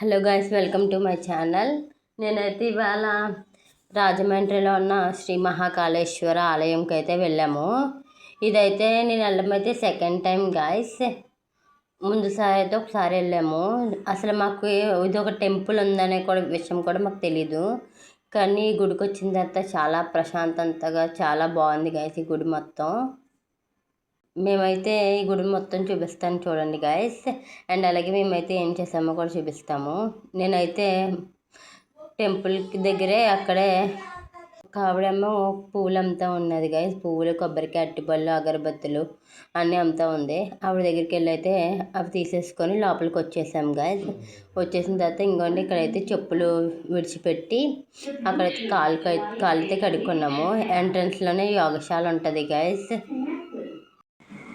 Hello guys welcome to my channel. నేనైతే ఇవాళ రాజమండ్రిలో ఉన్న శ్రీ మహాకాళేశ్వర ఆలయంకి అయితే వెళ్ళాము. ఇదైతే నేను వెళ్ళడం అయితే సెకండ్ టైం గాయస్. ముందుసారి అయితే ఒకసారి వెళ్ళాము. అసలు మాకు ఇది ఒక టెంపుల్ ఉందనే కూడా విషయం కూడా మాకు తెలీదు. కానీ ఈ గుడికి వచ్చిన తర్వాత చాలా ప్రశాంతంతగా చాలా బాగుంది గాయస్ ఈ గుడి మొత్తం. మేమైతే ఈ గుడి మొత్తం చూపిస్తాను చూడండి గాయస్ అండ్ అలాగే మేమైతే ఏం చేసామో కూడా చూపిస్తాము. నేనైతే టెంపుల్కి దగ్గరే అక్కడే కావిడేమో పువ్వులు అమ్ముతా ఉన్నది గాయస్ పువ్వులు కొబ్బరికాయ అట్టిపళ్ళు అగరబత్తులు అన్నీ అమ్ముతా ఉంది. ఆవిడ దగ్గరికి వెళ్ళి అయితే అవి తీసేసుకొని లోపలికి వచ్చేసాం గాయస్ వచ్చేసిన తర్వాత ఇంకోండి ఇక్కడైతే చెప్పులు విడిచిపెట్టి అక్కడైతే కాలు కాళ్ళైతే కడుక్కున్నాము. ఎంట్రన్స్లోనే యోగశాల ఉంటుంది గాయస్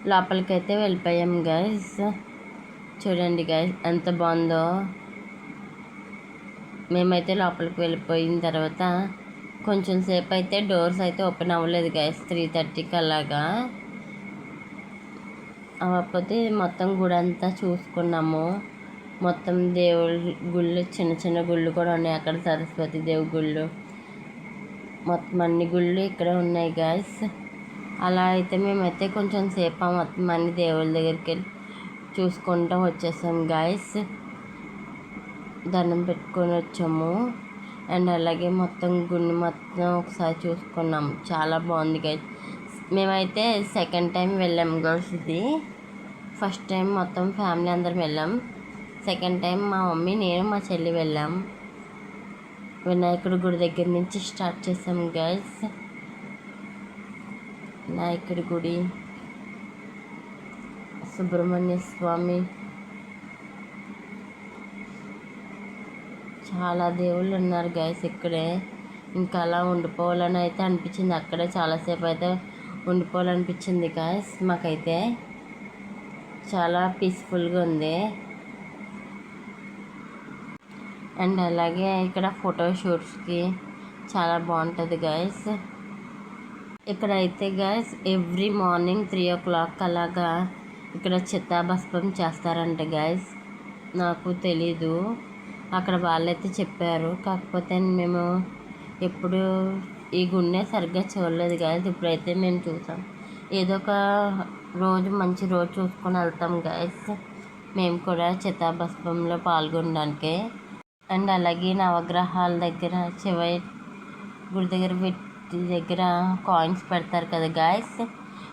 లోపలికి అయితే వెళ్ళిపోయాం గైస్ చూడండి గైస్ ఎంత బాగుందో. మేమైతే లోపలికి వెళ్ళిపోయిన తర్వాత కొంచెం సేపు అయితే డోర్స్ అయితే ఓపెన్ అవ్వలేదు గైస్ త్రీ థర్టీకి అలాగా. అవ్వకపోతే మొత్తం గుడి అంతా చూసుకున్నాము. మొత్తం దేవుళ్ళ గుళ్ళు చిన్న చిన్న గుళ్ళు కూడా ఉన్నాయి అక్కడ సరస్వతి దేవి గుళ్ళు. మొత్తం అన్ని గుళ్ళు ఇక్కడ ఉన్నాయి గాయస్ అలా అయితే మేమైతే కొంచెం సేపు మొత్తం అన్ని దేవుళ్ళ దగ్గరికి వెళ్ళి చూసుకుంటూ వచ్చేసాం గాయస్ దండం పెట్టుకొని వచ్చాము. అండ్ అలాగే మొత్తం గుండె మొత్తం ఒకసారి చూసుకున్నాం. చాలా బాగుంది గైస్ మేమైతే సెకండ్ టైం వెళ్ళాం గర్ల్స్ ఇది. ఫస్ట్ టైం మొత్తం ఫ్యామిలీ అందరం వెళ్ళాం. సెకండ్ టైం మా మమ్మీ నేను మా చెల్లి వెళ్ళాం. వినాయకుడి గుడి దగ్గర నుంచి స్టార్ట్ చేసాం గైస్ నాయకుడి గుడి సుబ్రహ్మణ్య స్వామి. చాలా దేవుళ్ళు ఉన్నారు గైస్ ఇక్కడే. ఇంకా అలా ఉండిపోవాలని అయితే అనిపించింది. అక్కడే చాలాసేపు అయితే ఉండిపోవాలనిపించింది గాయస్ మాకైతే. చాలా పీస్ఫుల్గా ఉంది. అండ్ అలాగే ఇక్కడ ఫోటో షూట్స్కి చాలా బాగుంటుంది గాయస్ ఇక్కడ అయితే guys every morning three o'clock అలాగా ఇక్కడ చిత్తాభస్పం చేస్తారంట గాయస్ నాకు తెలీదు. అక్కడ వాళ్ళైతే చెప్పారు. కాకపోతే మేము ఎప్పుడు ఈ గుండె సరిగ్గా చూడలేదు గాయస్ ఇప్పుడైతే మేము చూసాం. ఏదో ఒక రోజు మంచి రోజు చూసుకొని వెళ్తాం గాయస్ మేము కూడా చిత్తాభస్పంలో పాల్గొనడానికి. అండ్ అలాగే నవగ్రహాల దగ్గర శివ గుడి దగ్గర దగ్గర కాయిన్స్ పెడతారు కదా గాయస్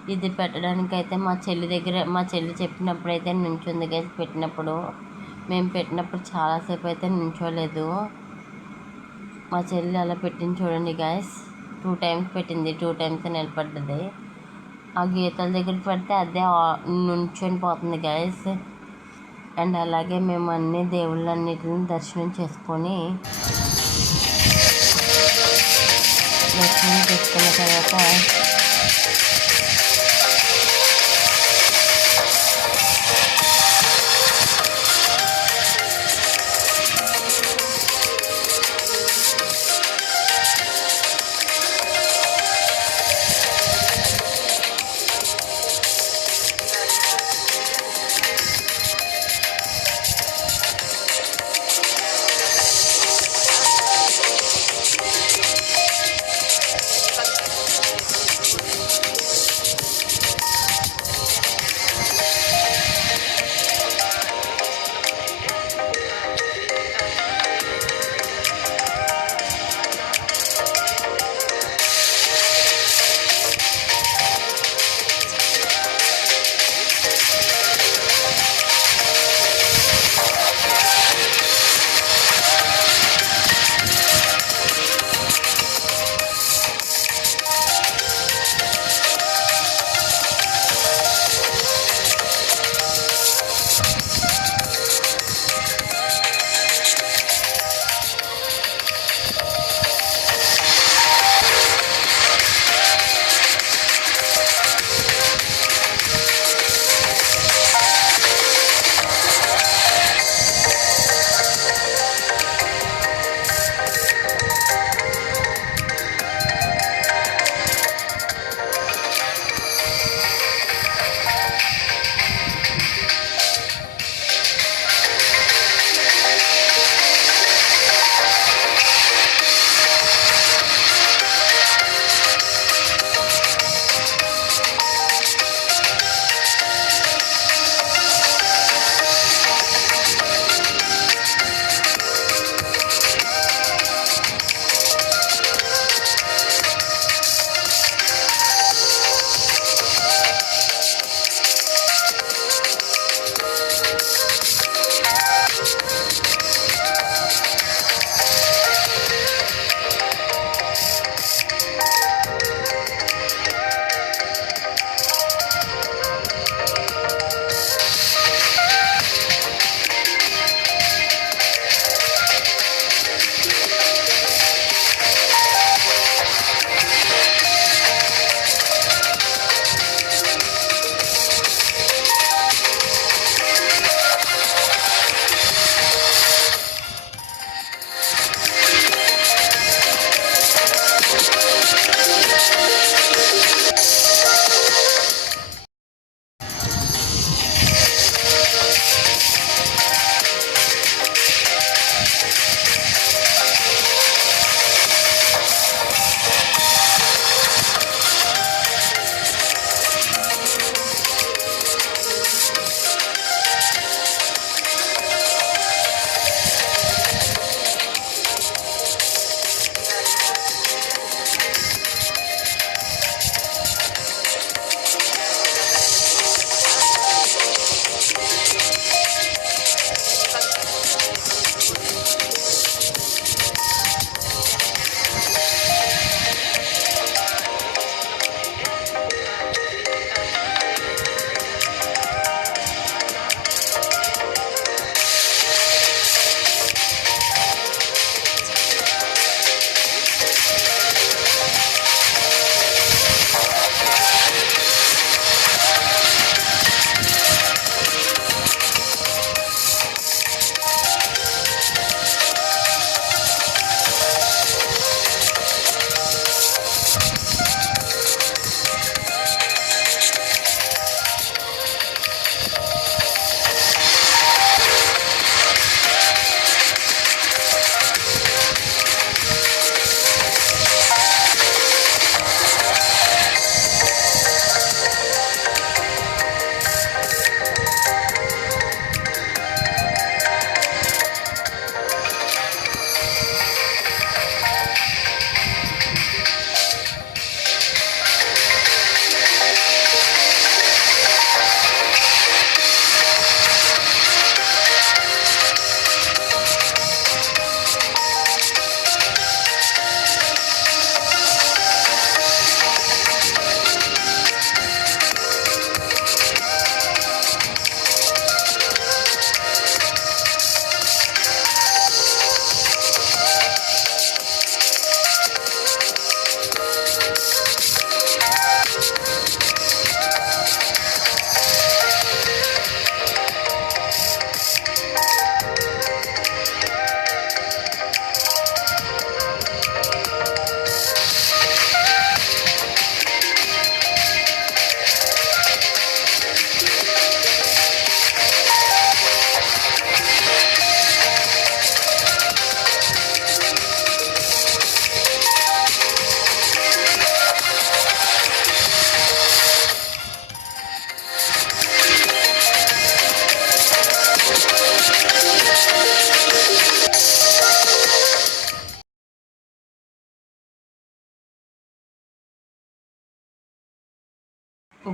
ఇది పెట్టడానికి అయితే మా చెల్లి దగ్గర మా చెల్లి చెప్పినప్పుడు అయితే నుంచుంది గాయస్ పెట్టినప్పుడు. మేము పెట్టినప్పుడు చాలాసేపు అయితే నుంచోలేదు. మా చెల్లి అలా పెట్టింది చూడండి గాయస్ టూ టైమ్స్ పెట్టింది టూ టైమ్స్ నిలబడ్డది. ఆ గీతల దగ్గర పెడితే అదే నుంచొని పోతుంది గాయస్ అండ్ అలాగే మేము అన్ని దేవుళ్ళన్నిటిని దర్శనం చేసుకొని Let's move this to look at our file.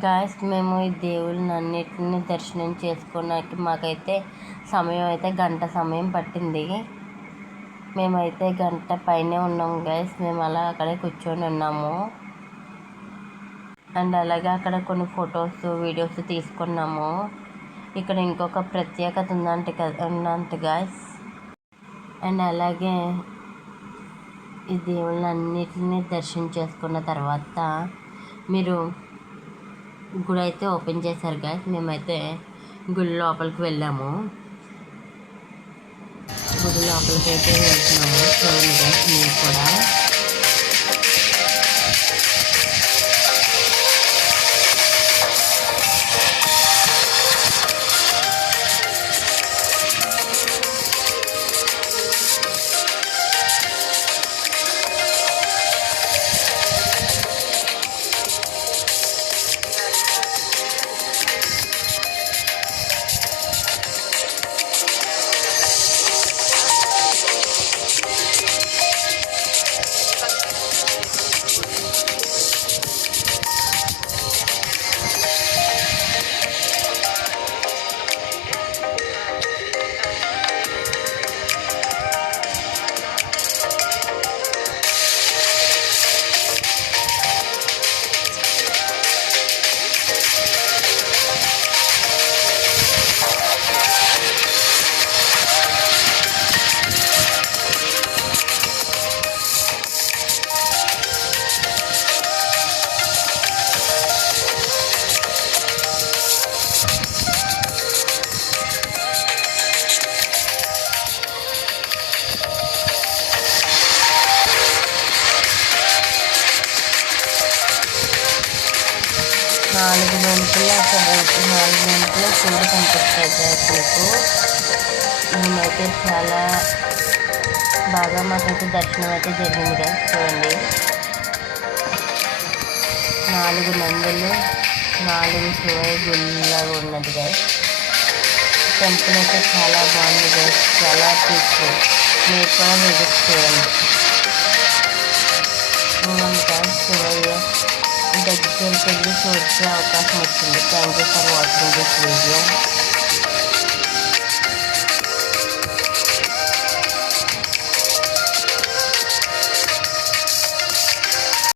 Guys మేము ఈ దేవుళ్ళని అన్నిటిని దర్శనం చేసుకోవడానికి మాకైతే సమయం అయితే గంట సమయం పట్టింది. మేమైతే గంట పైనే ఉన్నాము గాయస్ మేము అలా అక్కడే కూర్చొని ఉన్నాము. అండ్ అలాగే అక్కడ కొన్ని ఫొటోస్ వీడియోస్ తీసుకున్నాము. ఇక్కడ ఇంకొక ప్రత్యేకత ఉందంట కదా ఉందంట గాయస్ అండ్ అలాగే ఈ దేవుళ్ళన్నిటిని దర్శనం చేసుకున్న తర్వాత మీరు గుడి అయితే ఓపెన్ చేశారు గాయస్ మేమైతే గుడి లోపలికి వెళ్ళాము. గుడి లోపలికి అయితే వెళ్తున్నాము. చూడండి గాయస్ మీరు కూడా. నాలుగు గంటల నాలుగు గంటల సూర్యుడు కనిపిస్తాయి guys మీకు మేమైతే చాలా బాగా మాకైతే దర్శనం అయితే జరిగింది guys చూడండి. నాలుగు నందులు నాలుగు శివయ్య గుళ్ళలాగా ఉన్నది guys టెంపుల్ అయితే చాలా బాగుంది guys చాలా పీస్ఫుల్. మీరు కూడా విజిట్ చేయండి. ainda dizendo que a Igreja Universal da Constituição do Farol da Televisão